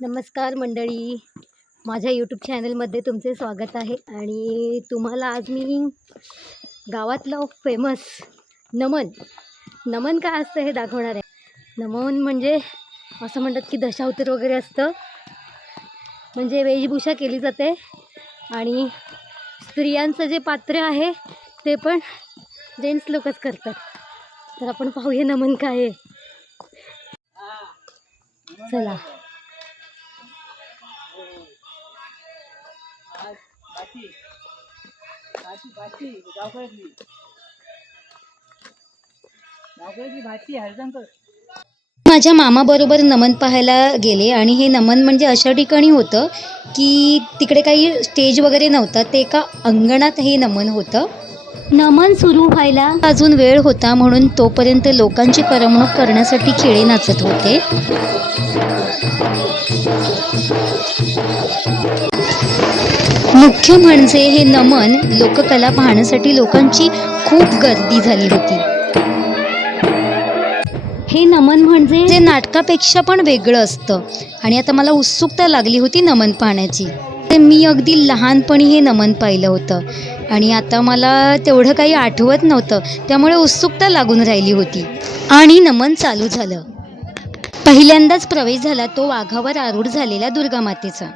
नमस्कार मंडळी. माझ्या यूट्यूब चॅनलमध्ये तुमचे स्वागत आहे आणि तुम्हाला आज मी गावातलं फेमस नमन नमन काय असतं हे दाखवणार आहे. नमन म्हणजे असं म्हणतात की दशावतार वगैरे असतं. म्हणजे वेशभूषा केली जाते आणि स्त्रियांचं जे पात्र आहे ते पण जेंट्स लोकच करतात. तर आपण पाहूया नमन काय आहे. चला. माझ्या मामाबरोबर नमन पाहायला गेले आणि हे नमन म्हणजे अशा ठिकाणी होतं की तिकडे काही स्टेज वगैरे नव्हतं ते एका अंगणात हे नमन होतं. नमन सुरू व्हायला अजून वेळ होता म्हणून तोपर्यंत लोकांची करमणूक करण्यासाठी खेळे नाचत होते. मुख्य म्हणजे हे नमन लोककला पाहण्यासाठी लोकांची खूप गर्दी झाली होती. हे नमन म्हणजे जे नाटकापेक्षा पण वेगळं असतं. आणि आता मला उत्सुकता लागली होती नमन पाहण्याची. ते मी अगदी लहानपणी हे नमन पाहिलं होतं. आणि आता मला तेवढं काही आठवत नव्हतं. त्यामुळे उत्सुकता लागून राहिली होती. आणि नमन चालू झालं. पहिल्यांदाच प्रवेश झाला तो वाघावर आरूढ झालेल्या दुर्गामातेचा.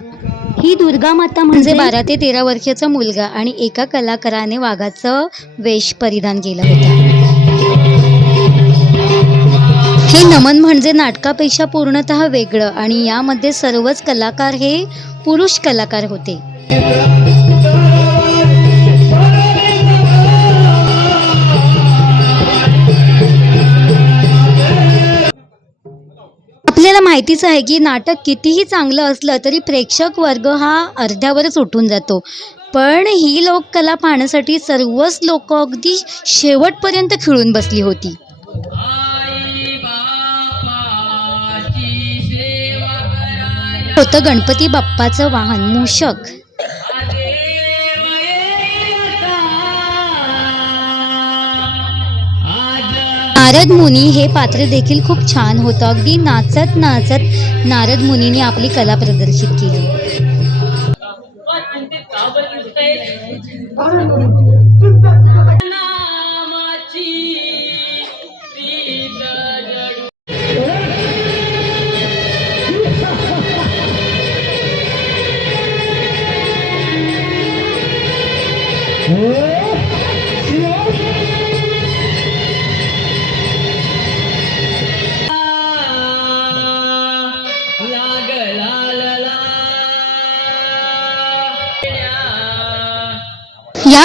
ही दुर्गामाता म्हणजे बारा ते तेरा वर्षाचा मुलगा आणि एका कलाकाराने वाघाचं वेश परिधान केलं होतं. हे नमन म्हणजे नाटकापेक्षा पूर्णतः वेगळं आणि यामध्ये सर्वच कलाकार हे पुरुष कलाकार होते. आपल्याला माहितीच आहे की नाटक कितीही चांगलं असलं तरी प्रेक्षक वर्ग हा अर्ध्यावरच उठून जातो. पण ही लोककला पाहण्यासाठी सर्वच लोक अगदी शेवटपर्यंत खिळून बसली होती. होतं गणपती बाप्पाचं वाहन मूषक. नारद मुनी हे पात्र देखील खूप छान होतं. अगदी नाचत नाचत नारद मुनीने आपली कला प्रदर्शित केली.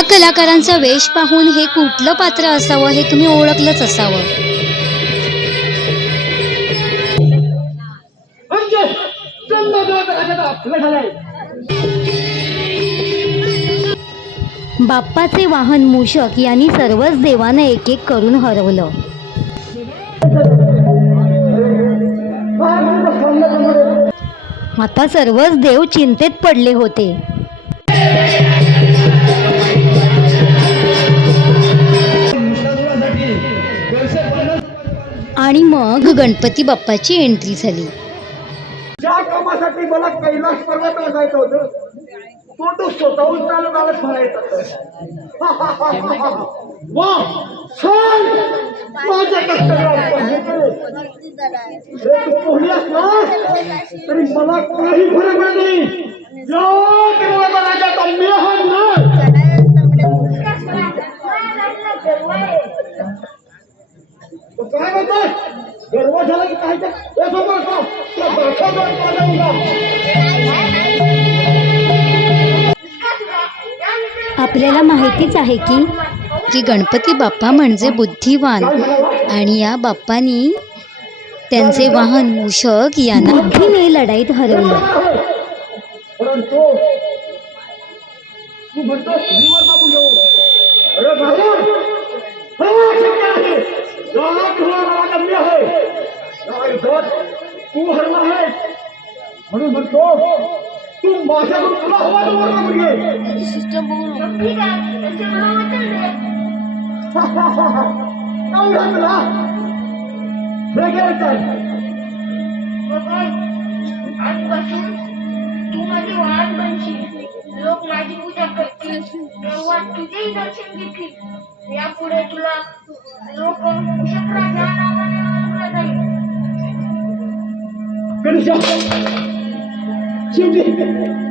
कलाकारांचा वेश पाहून हे कुठलं पात्र असावं हे तुम्ही ओळखलंच असावं. म्हणजे बाप्पाचे वाहन मूषक यांनी सर्वच देवानं एक एक करून हरवलं. आता सर्वच देव चिंतेत पडले होते. आणि मग गणपती बाप्पाची एंट्री झाली. ज्या कामासाठी मला कैलास पर्वताला जायचं होतं तो तो स्वतःहून चालत आलत मला वा छान! माझ्या कष्टाला हे तरी मला काही फरक नाही. या देवाचा राजाचा मेहर ना गर्व झाला की काय ते? समोर. आपल्याला माहितीच आहे की की गणपती बाप्पा म्हणजे बुद्धिवान. आणि या बाप्पानी त्यांचे वाहन मूषक यांना बुद्धीने लढाईत हरवलं. तू हरला आहेस. म्हणून म्हणतो तू माझ्याकडून तुला हवा तो वर करून सिस्टम बघून ठीक तुझेही दर्शन घेतील. यापुढे तुला लोक शकराजा गणेशा शेवटी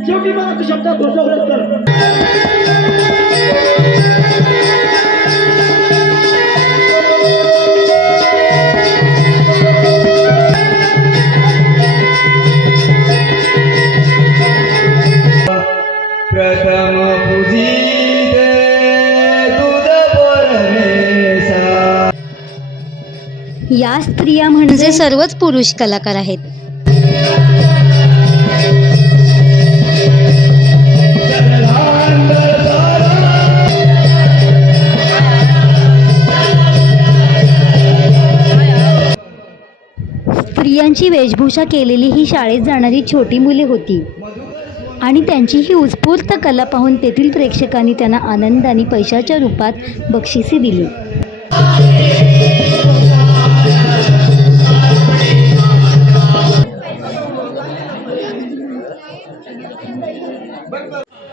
शेवटी मला तू शब्दात बसवलं तर प्रथम पूजिते तुझ परमेशा या स्त्रिया म्हणजे सर्वच पुरुष कलाकार आहेत. त्यांची वेशभूषा केलेली ही शाळेत जाणारी छोटी मुले होती. आणि त्यांची ही उत्स्फूर्त कला पाहून तेथील प्रेक्षकांनी त्यांना आनंदाने पैशाच्या रूपात बक्षिसे दिली.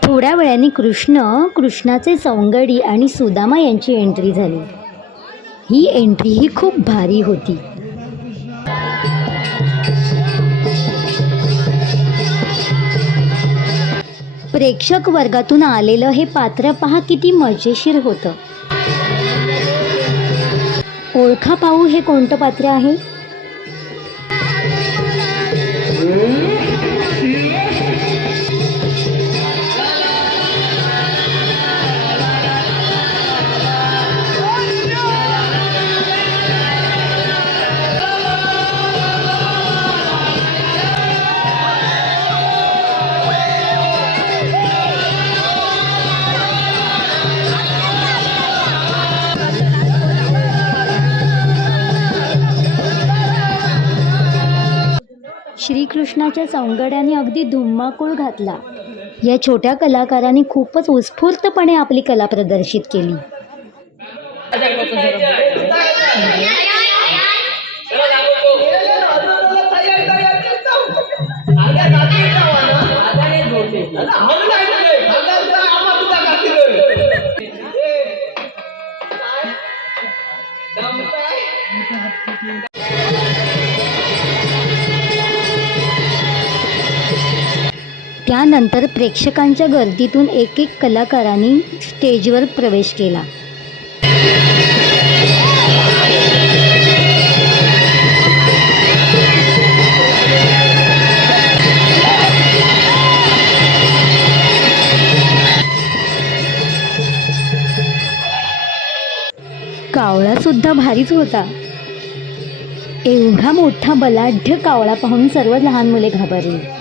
थोड्या वेळाने कृष्ण कृष्णाचे सौंगडी आणि सुदामा यांची एंट्री झाली. ही एंट्री ही खूप भारी होती. प्रेक्षक वर्गातून आलेलं हे पात्र पहा किती मजेशीर होतं. ओळखा पाहू हे कोणतं पात्र आहे? श्रीकृष्णाच्या सौंगड्याने अगदी धुम्माकूळ घातला. या छोट्या कलाकाराने खूपच उत्स्फूर्तपणे आपली कला प्रदर्शित केली. त्यानंतर प्रेक्षकांच्या गर्दीतून एक एक कलाकारांनी स्टेजवर प्रवेश केला. कावळा सुद्धा भारीच होता. एवढा मोठा बलाढ्य कावळा पाहून सर्व लहान मुले घाबरली.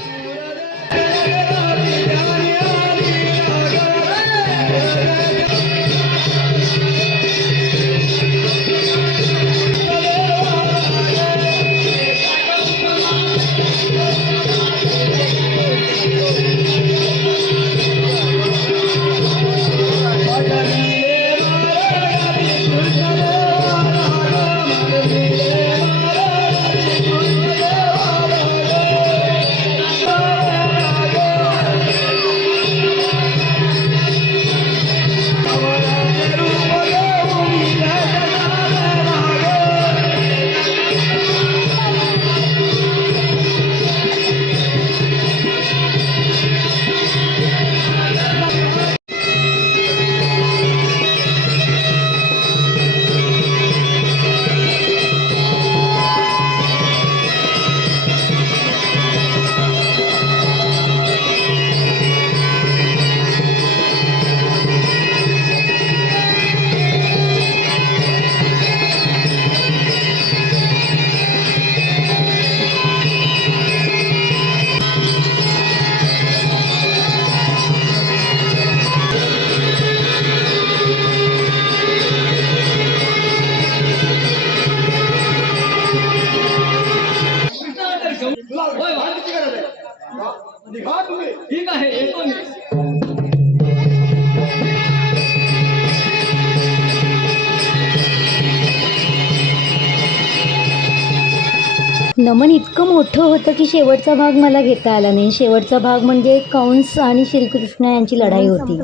नमन इतकं मोठं होतं की शेवटचा भाग मला घेता आला नाही. शेवटचा भाग म्हणजे कंस आणि श्रीकृष्ण यांची लढाई होती.